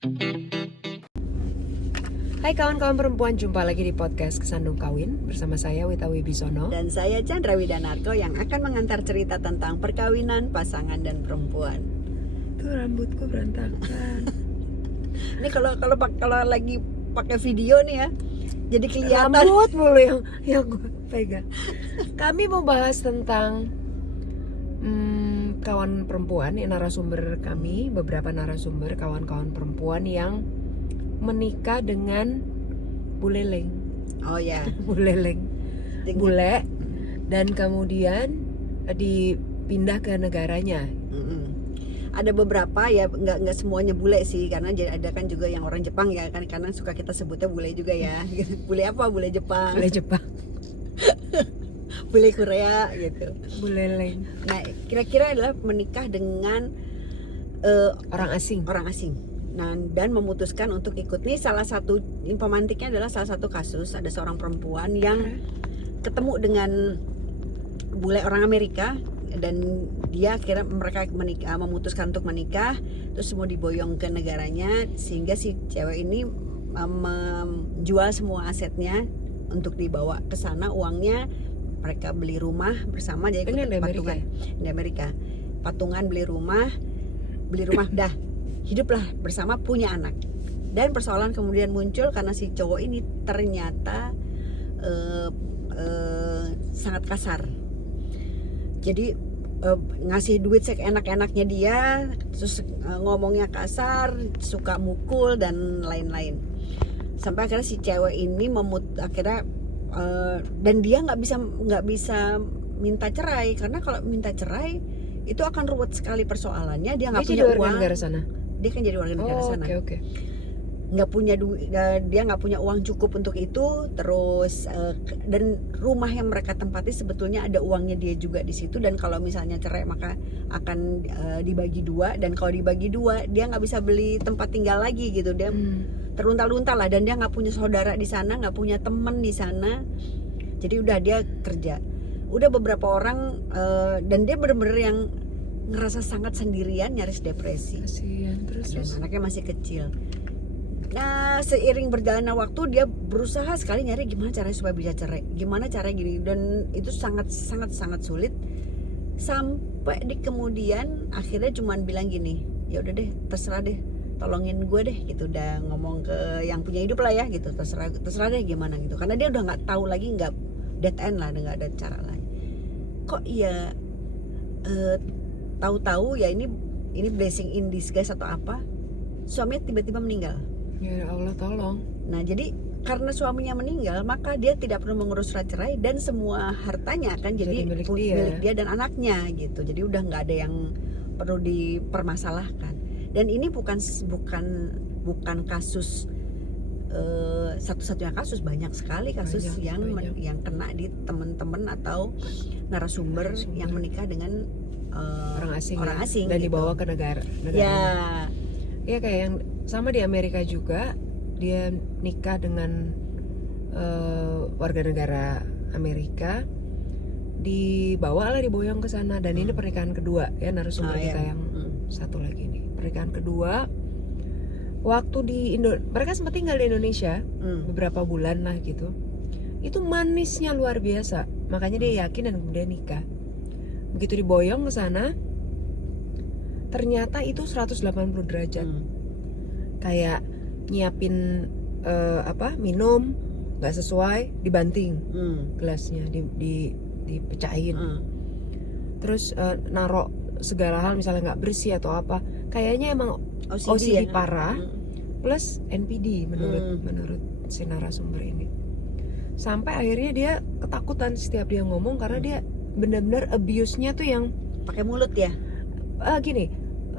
Hai kawan-kawan perempuan, jumpa lagi di podcast Kesandung Kawin bersama saya Wita Wibisono. Dan saya Chandra Widanarko yang akan mengantar cerita tentang perkawinan, pasangan, dan perempuan. Tuh rambutku berantakan. Ini kalau lagi pakai video nih ya, jadi kelihatan. Rambut mulu yang gue pegang. Kami mau bahas tentang kawan perempuan, narasumber kami, beberapa narasumber kawan-kawan perempuan yang menikah dengan buleleng. Oh ya, Buleleng. Bule dan kemudian dipindah ke negaranya. ada beberapa ya, nggak semuanya bule sih, karena ada kan juga yang orang Jepang ya kan, karena suka kita sebutnya bule juga ya. Bule apa? Bule Jepang. Bule Jepang. Bule Korea gitu. Buleleng. Nah, kira-kira adalah menikah dengan Orang asing. Nah, dan memutuskan untuk ikut. Nih salah satu pemantiknya adalah salah satu kasus, ada seorang perempuan yang ketemu dengan bule orang Amerika, dan dia akhirnya mereka memutuskan untuk menikah, terus mau diboyong ke negaranya, sehingga si cewek ini menjual semua asetnya untuk dibawa ke sana. Uangnya mereka beli rumah bersama, jadi patungan di Amerika. Patungan beli rumah dah hiduplah bersama, punya anak. Dan persoalan kemudian muncul karena si cowok ini ternyata sangat kasar. Jadi ngasih duit seenak-enaknya dia, terus ngomongnya kasar, suka mukul dan lain-lain. Sampai akhirnya si cewek ini dan dia nggak bisa minta cerai, karena kalau minta cerai itu akan ruwet sekali persoalannya. Dia nggak punya uang. Negara sana. Dia kan jadi warga negara sana. Oke. Nggak punya duit, dia nggak punya uang cukup untuk itu. Terus dan rumah yang mereka tempati sebetulnya ada uangnya dia juga di situ. Dan kalau misalnya cerai maka akan dibagi dua. Dan kalau dibagi dua dia nggak bisa beli tempat tinggal lagi gitu. Dia terlunta-lunta lah, dan dia nggak punya saudara di sana, nggak punya teman di sana. Jadi udah dia kerja. Udah beberapa orang dan dia bener-bener yang ngerasa sangat sendirian, nyaris depresi. Kasian. Dan Terus anaknya masih kecil. Nah, seiring berjalannya waktu dia berusaha sekali nyari gimana caranya supaya bisa cerai, gimana cara gini, dan itu sangat sulit. Sampai di kemudian akhirnya cuman bilang gini, ya udah deh, terserah deh, tolongin gue deh gitu. Udah ngomong ke yang punya hidup lah ya gitu, terserah deh gimana gitu, karena dia udah nggak tahu lagi, nggak dead end lah, nggak ada cara lain. Kok ya tahu-tahu ya ini blessing in disguise atau apa, suaminya tiba-tiba meninggal. ya Allah tolong. Nah, jadi karena suaminya meninggal, maka dia tidak perlu mengurus surat cerai, dan semua hartanya akan jadi milik dia dan anaknya gitu. Jadi udah nggak ada yang perlu dipermasalahkan. Dan ini bukan kasus satu-satunya kasus, banyak sekali kasus yang kena di teman-teman atau narasumber yang menikah dengan orang asing dan gitu. dibawa ke negara. Ya kayak yang sama di Amerika juga, dia nikah dengan warga negara Amerika, diboyong ke sana, dan ini pernikahan kedua ya narasumber kita yang satu lagi nih, pernikahan kedua. Waktu mereka sempat tinggal di Indonesia beberapa bulan lah gitu. Itu manisnya luar biasa, makanya dia yakin dan kemudian nikah. Begitu diboyong ke sana, ternyata itu 180 derajat. Kayak nyiapin minum nggak sesuai, dibanting gelasnya, dipecahin. Terus narok segala hal misalnya nggak bersih atau apa, kayaknya emang OCD ya? Parah, plus NPD menurut si narasumber ini. Sampai akhirnya dia ketakutan setiap dia ngomong, karena dia benar-benar abuse-nya tuh yang pakai mulut ya. Gini,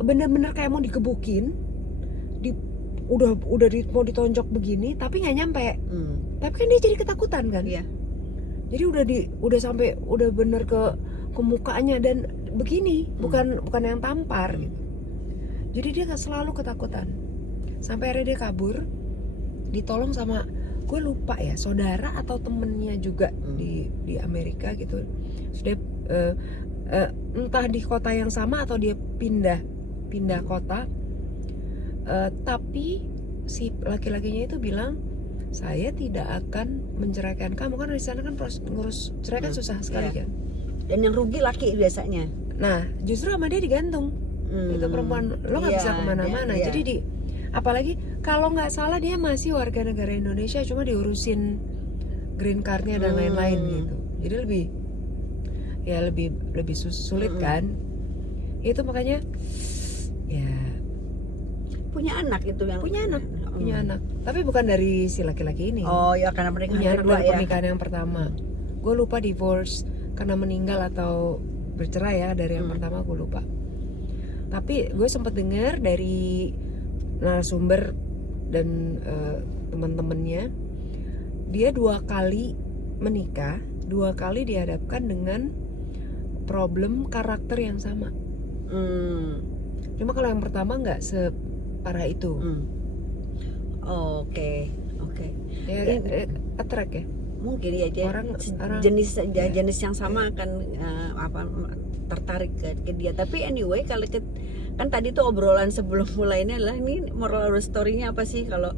benar-benar kayak mau dikebukin, udah mau ditonjok begini, tapi nggak nyampe. Tapi kan dia jadi ketakutan kan. Iya. Jadi udah sampai udah bener ke mukanya, dan begini, bukan yang tampar gitu. Jadi dia selalu ketakutan. Sampai akhirnya dia kabur, ditolong sama, gue lupa ya, saudara atau temennya juga di Amerika gitu. Sudah entah di kota yang sama atau dia pindah kota. Tapi si laki-lakinya itu bilang, saya tidak akan menceraikan kamu, kan di sana kan ngurus cerai kan susah sekali Iya. kan. Dan yang rugi laki biasanya. Nah justru sama dia digantung. Itu perempuan, lo nggak bisa kemana-mana. Iya. Jadi apalagi kalau nggak salah dia masih warga negara Indonesia, cuma diurusin green cardnya dan lain-lain gitu. Jadi lebih sulit kan. Itu makanya ya Punya anak itu yang punya anak. Tapi bukan dari si laki-laki ini. Oh ya, karena pernikahan Punya anak kedua dari ya. pernikahan yang pertama. Gue lupa divorce karena meninggal atau bercerai ya dari yang pertama, gue lupa. Tapi gue sempat dengar dari narasumber dan teman-temannya, dia 2 kali menikah, 2 kali dihadapkan dengan problem karakter yang sama. Cuma kalau yang pertama nggak separah itu. Oke. Ya, attract ya. Mungkin ya Orang jenis ya. jenis yang sama akan tertarik ke dia. Tapi anyway, kalau kan tadi tuh obrolan sebelum mulainya adalah ini moral of the story-nya apa sih kalau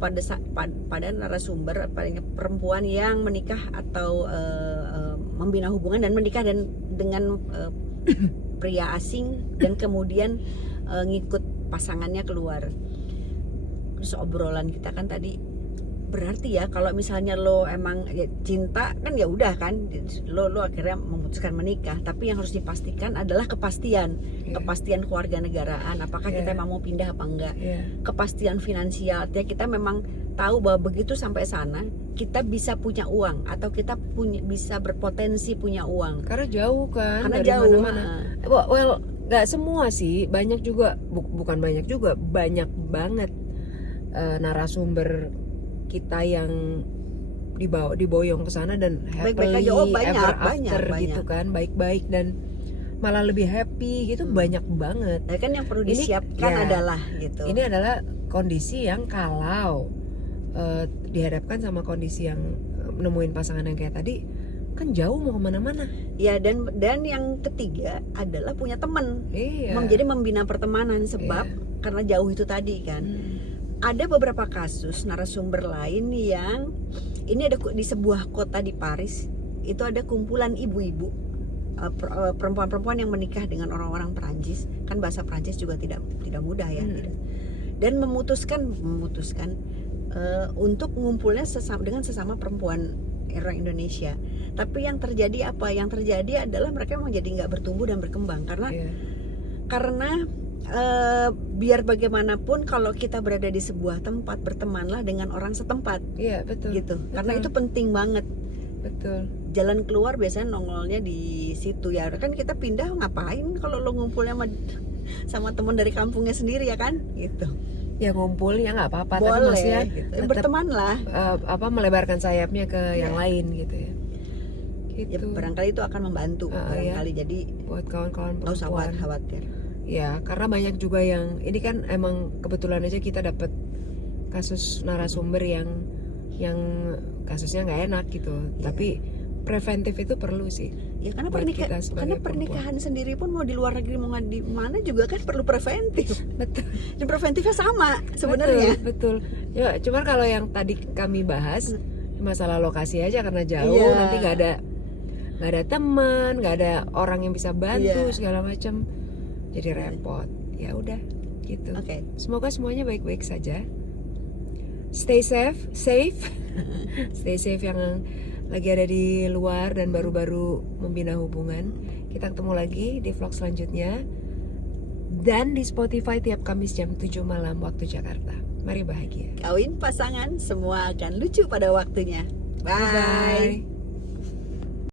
pada narasumber perempuan yang menikah atau membina hubungan dan menikah dengan pria asing dan kemudian ngikut pasangannya keluar. Terus obrolan kita kan tadi, berarti ya kalau misalnya lo emang ya, cinta kan ya udah kan lo akhirnya memutuskan menikah, tapi yang harus dipastikan adalah kepastian kewarganegaraan, apakah kita emang mau pindah apa enggak, kepastian finansial, ya kita memang tahu bahwa begitu sampai sana kita bisa punya uang atau kita bisa berpotensi punya uang Karena jauh kan, karena dari jauh. mana-mana. Well, nggak semua sih, banyak juga, bukan banyak juga, banyak banget narasumber kita yang diboyong ke sana dan happily ever after gitu kan, baik-baik dan malah lebih happy gitu, banyak banget. Nah, kan yang perlu disiapkan adalah gitu. Ini adalah kondisi yang kalau dihadapkan sama kondisi yang nemuin pasangan yang kayak tadi, kan jauh mau kemana-mana. Ya, dan yang ketiga adalah punya teman. Iya. Jadi membina pertemanan sebab karena jauh itu tadi kan. Ada beberapa kasus narasumber lain yang ini ada di sebuah kota di Paris, itu ada kumpulan ibu-ibu perempuan-perempuan yang menikah dengan orang-orang Perancis, kan bahasa Perancis juga tidak mudah ya, dan memutuskan untuk ngumpulnya dengan sesama perempuan orang Indonesia. Tapi yang terjadi apa? Yang terjadi adalah mereka memang jadi nggak bertumbuh dan berkembang karena biar bagaimanapun kalau kita berada di sebuah tempat, bertemanlah dengan orang setempat. Iya, betul. Gitu. Karena itu penting banget. Betul. Jalan keluar biasanya nongolnya di situ ya. Kan kita pindah ngapain kalau lo ngumpulnya sama teman dari kampungnya sendiri ya kan? Gitu. Ya ngumpul ya nggak apa-apa, boleh, tapi maksudnya gitu. Berteman lah. Melebarkan sayapnya ke yang lain gitu ya. Gitu. Ya, barangkali itu akan membantu barangkali. Jadi buat kawan-kawan nggak usah perempuan. khawatir. Ya, karena banyak juga yang ini kan emang kebetulan aja kita dapat kasus narasumber yang kasusnya nggak enak gitu. Tapi preventif itu perlu sih. Ya karena pernikahan sendiri pun mau di luar negeri mau di mana juga kan perlu preventif. Betul. Dan preventifnya sama sebenarnya. Betul. Ya, cuman kalau yang tadi kami bahas masalah lokasi aja karena jauh, nanti nggak ada teman, nggak ada orang yang bisa bantu segala macam. Jadi repot. Ya udah gitu. Oke. Semoga semuanya baik-baik saja. Stay safe. Stay safe yang lagi ada di luar dan baru-baru membina hubungan. Kita ketemu lagi di vlog selanjutnya dan di Spotify tiap Kamis jam 7 malam waktu Jakarta. Mari bahagia. Kawin pasangan semua akan lucu pada waktunya. Bye.